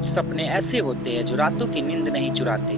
कुछ सपने ऐसे होते हैं जो रातों की नींद नहीं चुराते,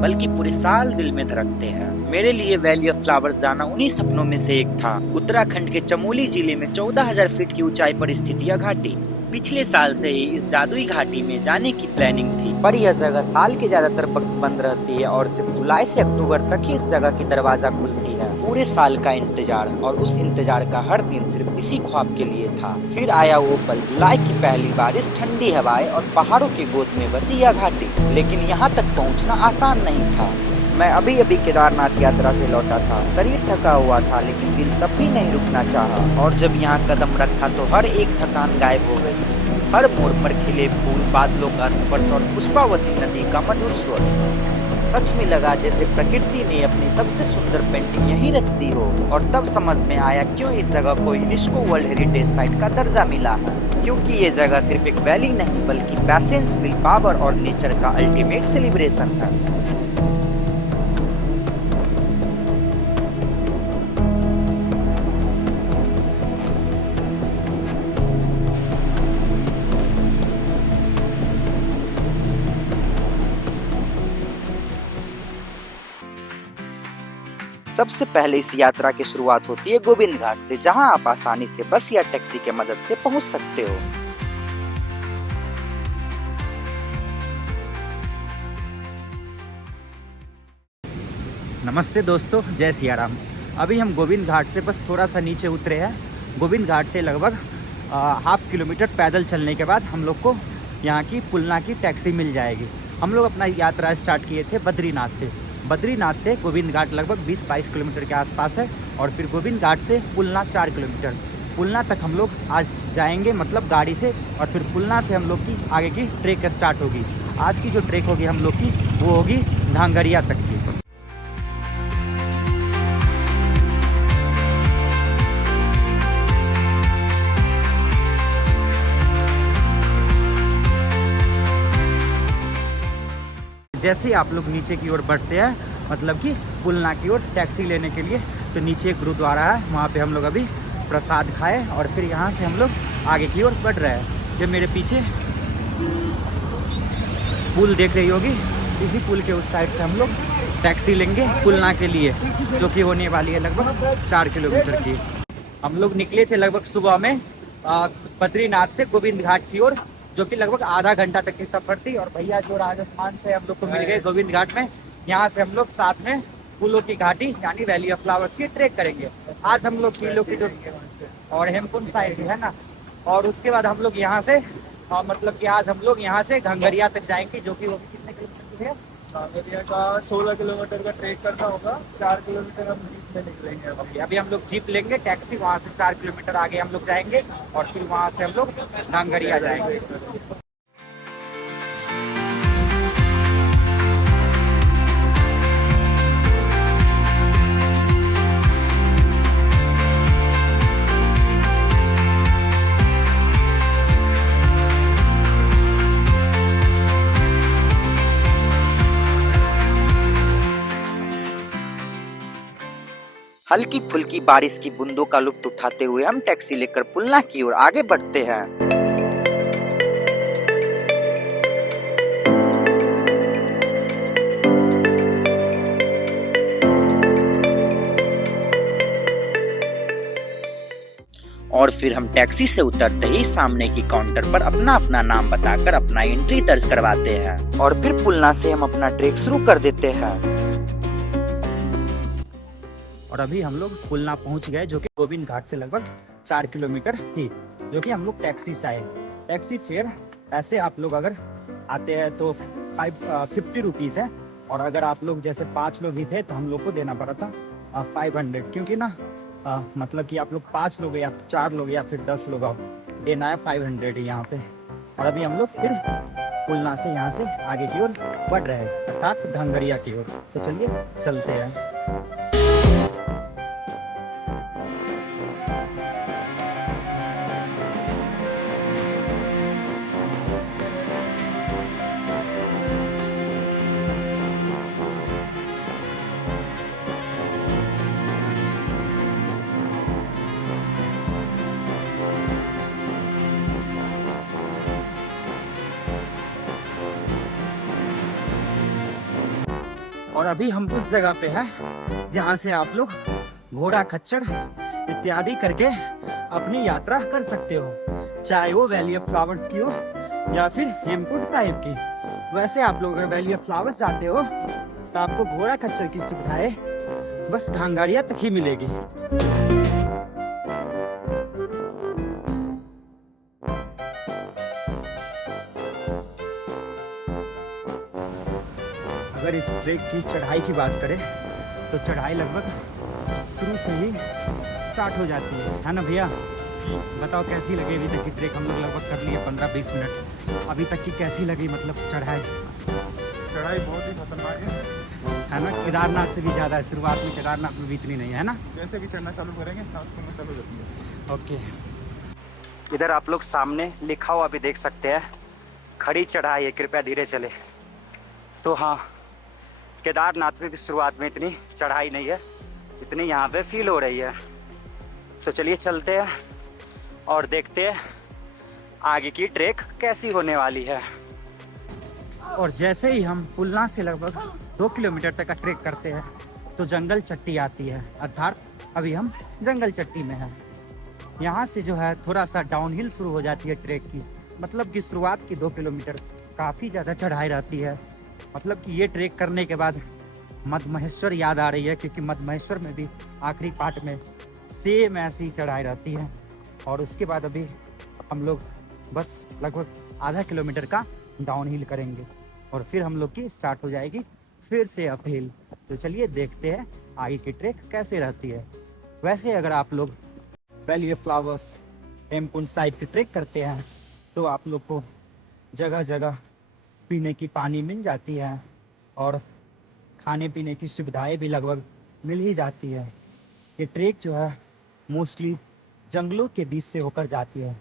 बल्कि पूरे साल दिल में धड़कते हैं। मेरे लिए वैली ऑफ फ्लावर्स जाना उन्हीं सपनों में से एक था। उत्तराखंड के चमोली जिले में 14,000 फीट की ऊंचाई पर स्थित यह घाटी पिछले साल से ही इस जादुई घाटी में जाने की प्लानिंग थी, पर यह जगह साल के ज्यादातर वक्त बंद रहती है और सिर्फ जुलाई से अक्टूबर तक ही इस जगह की दरवाजा खुलती है। पूरे साल का इंतजार और उस इंतजार का हर दिन सिर्फ इसी ख्वाब के लिए था। फिर आया वो पल, जुलाई की पहली बारिश, ठंडी हवाएं और पहाड़ों की गोद में बसी यह घाटी। लेकिन यहाँ तक पहुँचना आसान नहीं था। मैं अभी अभी केदारनाथ यात्रा से लौटा था। शरीर थका हुआ था, लेकिन दिल तब भी नहीं रुकना चाहा। और जब यहाँ कदम रखा तो हर एक थकान गायब हो गई। हर मोड़ पर खिले फूल, बादलों का स्पर्श और पुष्पावती नदी का मधुर स्वर। सच में लगा जैसे प्रकृति ने अपनी सबसे सुंदर पेंटिंग यहीं रच दी हो। और तब समझ में आया क्यों इस जगह को यूनेस्को वर्ल्ड हेरिटेज साइट का दर्जा मिला है। क्योंकि ये जगह सिर्फ एक वैली नहीं, बल्कि पैशंस, विल पावर और नेचर का अल्टीमेट सेलिब्रेशन है। सबसे पहले इस यात्रा की शुरुआत होती है गोविंद घाट से, जहां आप आसानी से बस या टैक्सी के मदद से पहुंच सकते हो। नमस्ते दोस्तों, जय सिया राम। अभी हम गोविंद घाट से बस थोड़ा सा नीचे उतरे हैं। गोविंद घाट से लगभग हाफ किलोमीटर पैदल चलने के बाद हम लोग को यहाँ की पुलना की टैक्सी मिल जाएगी। हम लोग अपना यात्रा स्टार्ट किए थे बद्रीनाथ से। बद्रीनाथ से गोविंद घाट लगभग 20-22 किलोमीटर के आसपास है, और फिर गोविंद घाट से पुलना 4 किलोमीटर। पुलना तक हम लोग आज जाएंगे, मतलब गाड़ी से, और फिर पुलना से हम लोग की आगे की ट्रेक स्टार्ट होगी। आज की जो ट्रेक होगी हम लोग की, वो होगी ढांगरिया तक की। जैसे ही आप लोग नीचे की ओर बढ़ते हैं, मतलब कि पुलना की ओर टैक्सी लेने के लिए, तो नीचे एक गुरुद्वारा है, वहाँ पे हम लोग अभी प्रसाद खाए और फिर यहाँ से हम लोग आगे की ओर बढ़ रहे हैं। जो मेरे पीछे पुल देख रही होगी, इसी पुल के उस साइड से हम लोग टैक्सी लेंगे पुलना के लिए, जो कि होने वाली है लगभग 4 किलोमीटर की। हम लोग निकले थे लगभग सुबह में बद्रीनाथ से गोविंद घाट की ओर, जो कि लगभग आधा घंटा तक की सफर थी। और भैया जो राजस्थान से हम लोग को मिल गए गोविंद घाट में। यहाँ से हम लोग साथ में फूलों की घाटी यानी वैली ऑफ फ्लावर्स की ट्रेक करेंगे। आज हम लोग किलो की जो और हेमकुंड साइड है ना, और उसके बाद हम लोग यहाँ से मतलब कि आज हम लोग यहाँ से घंगरिया तक जाएंगे, जो कि वो कितने किलोमीटर की है? घंगरिया का 16 किलोमीटर का ट्रेक करना होगा। 4 किलोमीटर हम जीप में निकलेंगे। अभी हम लोग जीप लेंगे टैक्सी, वहाँ से 4 किलोमीटर आगे हम लोग जाएंगे, और फिर वहाँ से हम लोग घंगरिया जाएंगे। हल्की फुल्की बारिश की बूंदों का लुत्फ उठाते हुए हम टैक्सी लेकर पुलना की ओर आगे बढ़ते हैं। और फिर हम टैक्सी से उतरते ही सामने की काउंटर पर अपना अपना नाम बताकर अपना एंट्री दर्ज करवाते हैं, और फिर पुलना से हम अपना ट्रेक शुरू कर देते हैं। और अभी हम लोग पुलना पहुंच गए, जो कि गोविंद घाट से लगभग 4 किलोमीटर थी, जो कि हम लोग टैक्सी से आए। टैक्सी फेयर ऐसे आप लोग अगर आते हैं तो 50 रुपीज़ है, और अगर आप लोग जैसे 5 लोग ही थे तो हम लोग को देना पड़ा था 500, क्योंकि ना मतलब कि आप लोग 5 लोग या 4 लोग या फिर 10 लोग आओ, देना है 500 यहाँ पे। और अभी हम लोग फिर पुलना से यहाँ से आगे की ओर बढ़ रहे हैं, अर्थात ढंगरिया की ओर। तो चलिए चलते हैं। और अभी हम उस जगह पे हैं जहाँ से आप लोग घोड़ा खच्चर इत्यादि करके अपनी यात्रा कर सकते हो, चाहे वो वैली ऑफ फ्लावर्स की हो या फिर हेमकुंड साहिब की। वैसे आप लोग अगर वैली ऑफ फ्लावर्स जाते हो तो आपको घोड़ा खच्चर की सुविधाएं बस घांगाड़िया तक ही मिलेगी। अगर इस ट्रेक की चढ़ाई की बात करें तो चढ़ाई लगभग शुरू से ही स्टार्ट हो जाती है ना भैया? बताओ कैसी लगी अभी तक की ट्रेक? हम लोग लगभग कर लिए 15-20 मिनट। अभी तक की कैसी लगी, मतलब चढ़ाई? चढ़ाई बहुत ही खतरनाक है ना? केदारनाथ से भी ज़्यादा है। शुरुआत में केदारनाथ में भी इतनी नहीं है ना? जैसे भी चढ़ना चालू करेंगे सांस फूलना चालू होती है। ओके, इधर आप लोग सामने लिखा हुआ भी देख सकते हैं, खड़ी चढ़ाई है, कृपया धीरे चले। तो हाँ, केदारनाथ में भी शुरुआत में इतनी चढ़ाई नहीं है जितनी यहाँ पे फील हो रही है। तो चलिए चलते हैं और देखते हैं आगे की ट्रेक कैसी होने वाली है। और जैसे ही हम पुलना से लगभग 2 किलोमीटर तक का ट्रेक करते हैं तो जंगल चट्टी आती है, अर्थात अभी हम जंगल चट्टी में हैं। यहाँ से जो है थोड़ा सा डाउनहिल शुरू हो जाती है ट्रेक की, मतलब कि शुरुआत की 2 किलोमीटर काफ़ी ज़्यादा चढ़ाई रहती है। मतलब कि ये ट्रेक करने के बाद मधमहेश्वर याद आ रही है, क्योंकि मधमहेश्वर में भी आखिरी पार्ट में सेम ऐसी चढ़ाई रहती है। और उसके बाद अभी हम लोग बस लगभग आधा किलोमीटर का डाउनहिल करेंगे और फिर हम लोग की स्टार्ट हो जाएगी फिर से अपहिल। तो चलिए देखते हैं आगे की ट्रेक कैसे रहती है। वैसे अगर आप लोग valley of flowers Hemkund Sahib की ट्रेक करते हैं तो आप लोग को जगह जगह पीने की पानी मिल जाती है और खाने पीने की सुविधाएं भी लगभग मिल ही जाती है। ये ट्रेक जो है मोस्टली जंगलों के बीच से होकर जाती है।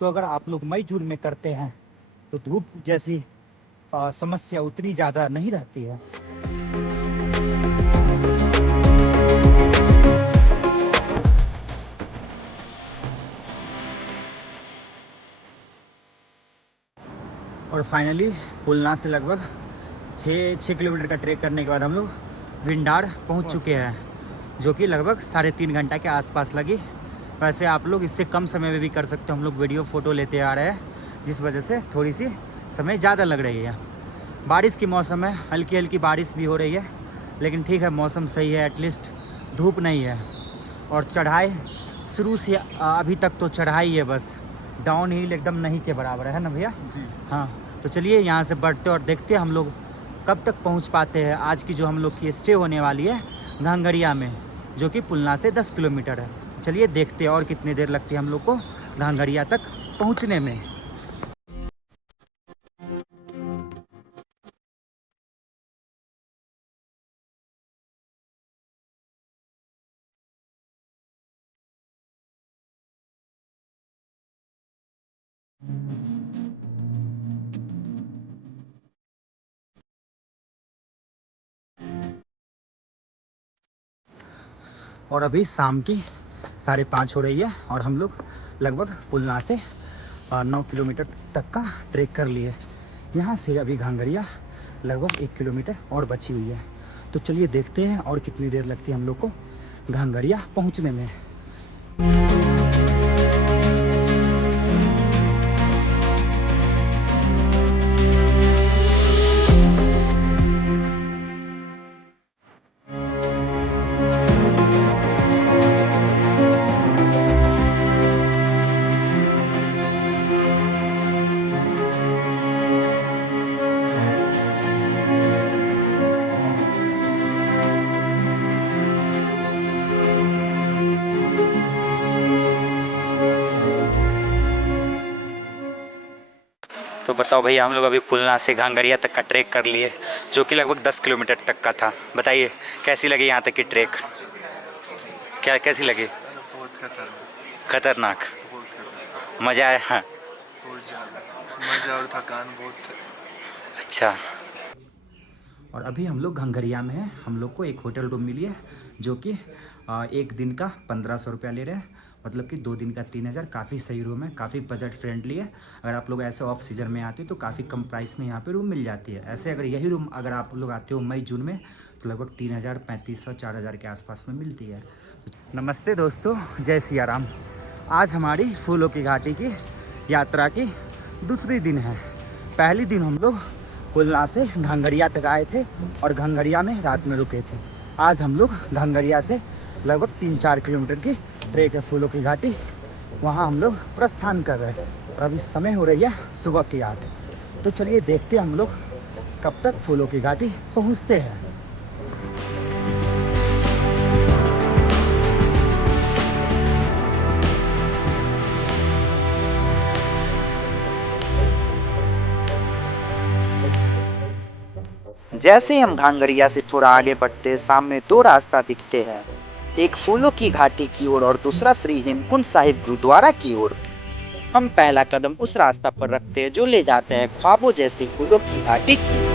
तो अगर आप लोग मई जून में करते हैं तो धूप जैसी समस्या उतनी ज़्यादा नहीं रहती है। और फाइनली पुलना से लगभग 6 किलोमीटर का ट्रैक करने के बाद हम लोग विंडार पहुंच चुके हैं, जो कि लगभग 3.5 घंटा के आसपास लगी। वैसे आप लोग इससे कम समय में भी कर सकते हो, हम लोग वीडियो फ़ोटो लेते आ रहे हैं जिस वजह से थोड़ी सी समय ज़्यादा लग रही है। बारिश की मौसम है, हल्की हल्की बारिश भी हो रही है, लेकिन ठीक है, मौसम सही है, एटलीस्ट धूप नहीं है। और चढ़ाई शुरू से अभी तक तो चढ़ाई है, बस डाउन हिल एकदम नहीं के बराबर है ना भैया? जी हाँ, तो चलिए यहाँ से बढ़ते और देखते हैं हम लोग कब तक पहुँच पाते हैं। आज की जो हम लोग की स्टे होने वाली है घांगड़िया में, जो कि पुलना से 10 किलोमीटर है। चलिए देखते हैं और कितनी देर लगती है हम लोग को घांगड़िया तक पहुँचने में। और अभी शाम की 5:30 हो रही है और हम लोग लगभग पुलना से 9 किलोमीटर तक का ट्रैक कर लिए। यहाँ से अभी घांगड़िया लगभग 1 किलोमीटर और बची हुई है। तो चलिए देखते हैं और कितनी देर लगती है हम लोग को घांगड़िया पहुँचने में। तो बताओ भैया, हम लोग अभी पुलना से घांगड़िया तक का ट्रैक कर लिए, जो कि लगभग 10 किलोमीटर तक का था। बताइए कैसी लगी यहाँ तक की ट्रैक? क्या कैसी लगी? बहुत खतरनाक, खतरनाक। बहुत खतरनाक, मज़ा आया? हाँ, बहुत ज़्यादा मज़ा और थकान बहुत। अच्छा। और अभी हम लोग घांगड़िया में हैं। हम लोग को एक होटल रूम मिली है, जो कि एक दिन का 1500 रुपया ले रहे हैं, मतलब कि 2 दिन का 3000। काफ़ी सही रूम है, काफ़ी बजट फ्रेंडली है। अगर आप लोग ऐसे ऑफ सीजन में आते हो तो काफ़ी कम प्राइस में यहाँ पे रूम मिल जाती है। ऐसे अगर यही रूम अगर आप लोग आते हो मई जून में तो लगभग 3000, 3500, 4000 के आसपास में मिलती है। नमस्ते दोस्तों, जय सिया राम। आज हमारी फूलों की घाटी की यात्रा की दूसरी दिन है। पहली दिन हम लोग कुलना से घंघरिया तक आए थे और घंघरिया में रात में रुके थे। आज हम लोग घंघरिया से लगभग 3-4 किलोमीटर की ट्रेक है फूलों की घाटी, वहाँ हम लोग प्रस्थान कर रहे हैं और अभी समय हो रही है सुबह की 8। तो चलिए देखते हैं हम लोग कब तक फूलों की घाटी पहुँचते हैं। जैसे हम घांगरिया से थोड़ा आगे बढ़ते सामने 2 रास्ता दिखते हैं, एक फूलों की घाटी की ओर और दूसरा श्री हेमकुंड साहिब गुरुद्वारा की ओर। हम पहला कदम उस रास्ता पर रखते हैं जो ले जाते हैं ख्वाबों जैसी फूलों की घाटी की।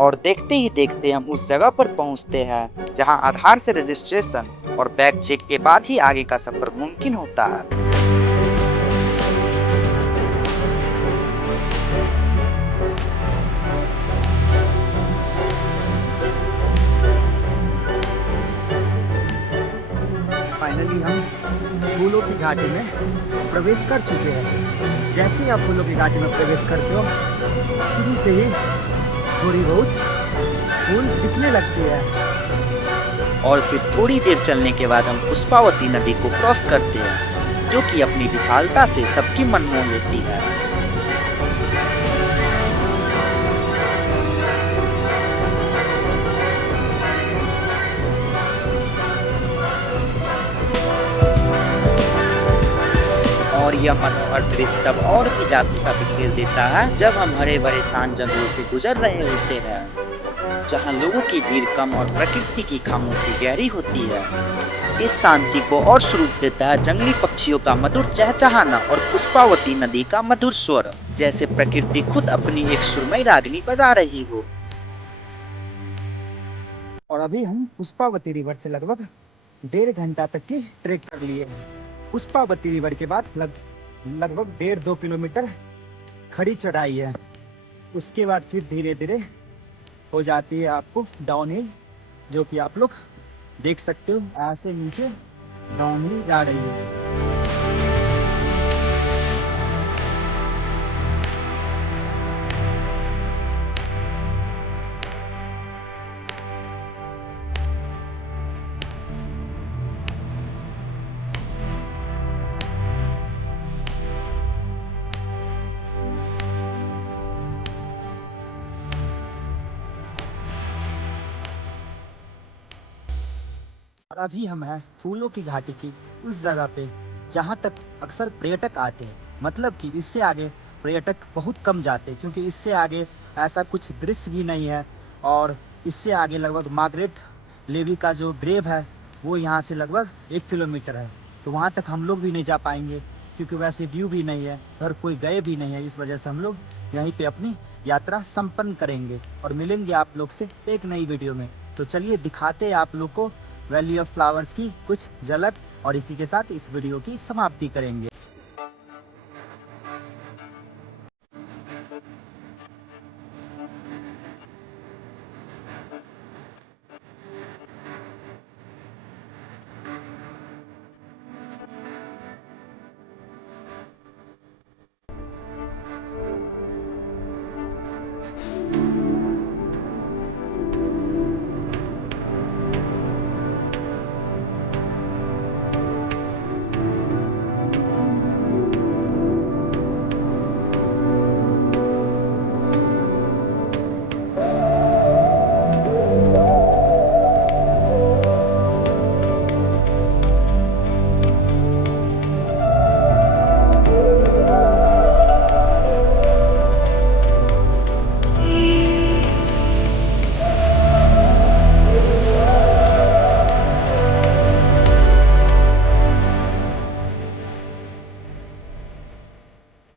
और देखते ही देखते हम उस जगह पर पहुंचते हैं जहां आधार से रजिस्ट्रेशन और बैग चेक के बाद ही आगे का सफर मुमकिन होता है। फाइनली हम फूलों की घाटी में प्रवेश कर चुके हैं। जैसे ही आप फूलों की घाटी में प्रवेश करते हो, शुरू से ही थोड़ी बहुत फूल दिखने लगती है और फिर थोड़ी देर चलने के बाद हम पुष्पावती नदी को क्रॉस करते हैं, जो कि अपनी विशालता से सबकी मन मोह लेती है। और यह मनोहर दृश्य तब और भी जादू बिखेर देता है जब हम हरे भरे शांत जंगलों से गुजर रहे होते हैं, जहां लोगों की भीड़ कम और प्रकृति की खामोशी गहरी होती है। इस शांति को और स्वरूप देता है जंगली पक्षियों का मधुर चहचहाना और पुष्पावती नदी का मधुर स्वर, जैसे प्रकृति खुद अपनी एक सुरमई रागनी बजा रही हो। और अभी हम पुष्पावती रिवर से लगभग 1.5 घंटा तक की ट्रेक कर लिए हैं। पुष्पावती रिवर के बाद लगभग 1.5-2 किलोमीटर खड़ी चढ़ाई है। उसके बाद फिर धीरे धीरे हो जाती है आपको डाउन हिल, जो कि आप लोग देख सकते हो ऐसे नीचे डाउन हिल जा रही है। और अभी हम हैं फूलों की घाटी की उस जगह पे जहाँ तक अक्सर पर्यटक आते हैं, मतलब कि इससे आगे पर्यटक बहुत कम जाते हैं, क्योंकि इससे आगे ऐसा कुछ दृश्य भी नहीं है। और इससे आगे लगभग मार्गरेट लेवी का जो ग्रेव है वो यहाँ से लगभग 1 किलोमीटर है, तो वहाँ तक हम लोग भी नहीं जा पाएंगे, क्योंकि वैसे व्यू भी नहीं है और कोई गए भी नहीं है। इस वजह से हम लोग यहीं पे अपनी यात्रा संपन्न करेंगे और मिलेंगे आप लोग से एक नई वीडियो में। तो चलिए दिखाते हैं आप लोग को वैली ऑफ फ्लावर्स की कुछ झलक, और इसी के साथ इस वीडियो की समाप्ति करेंगे।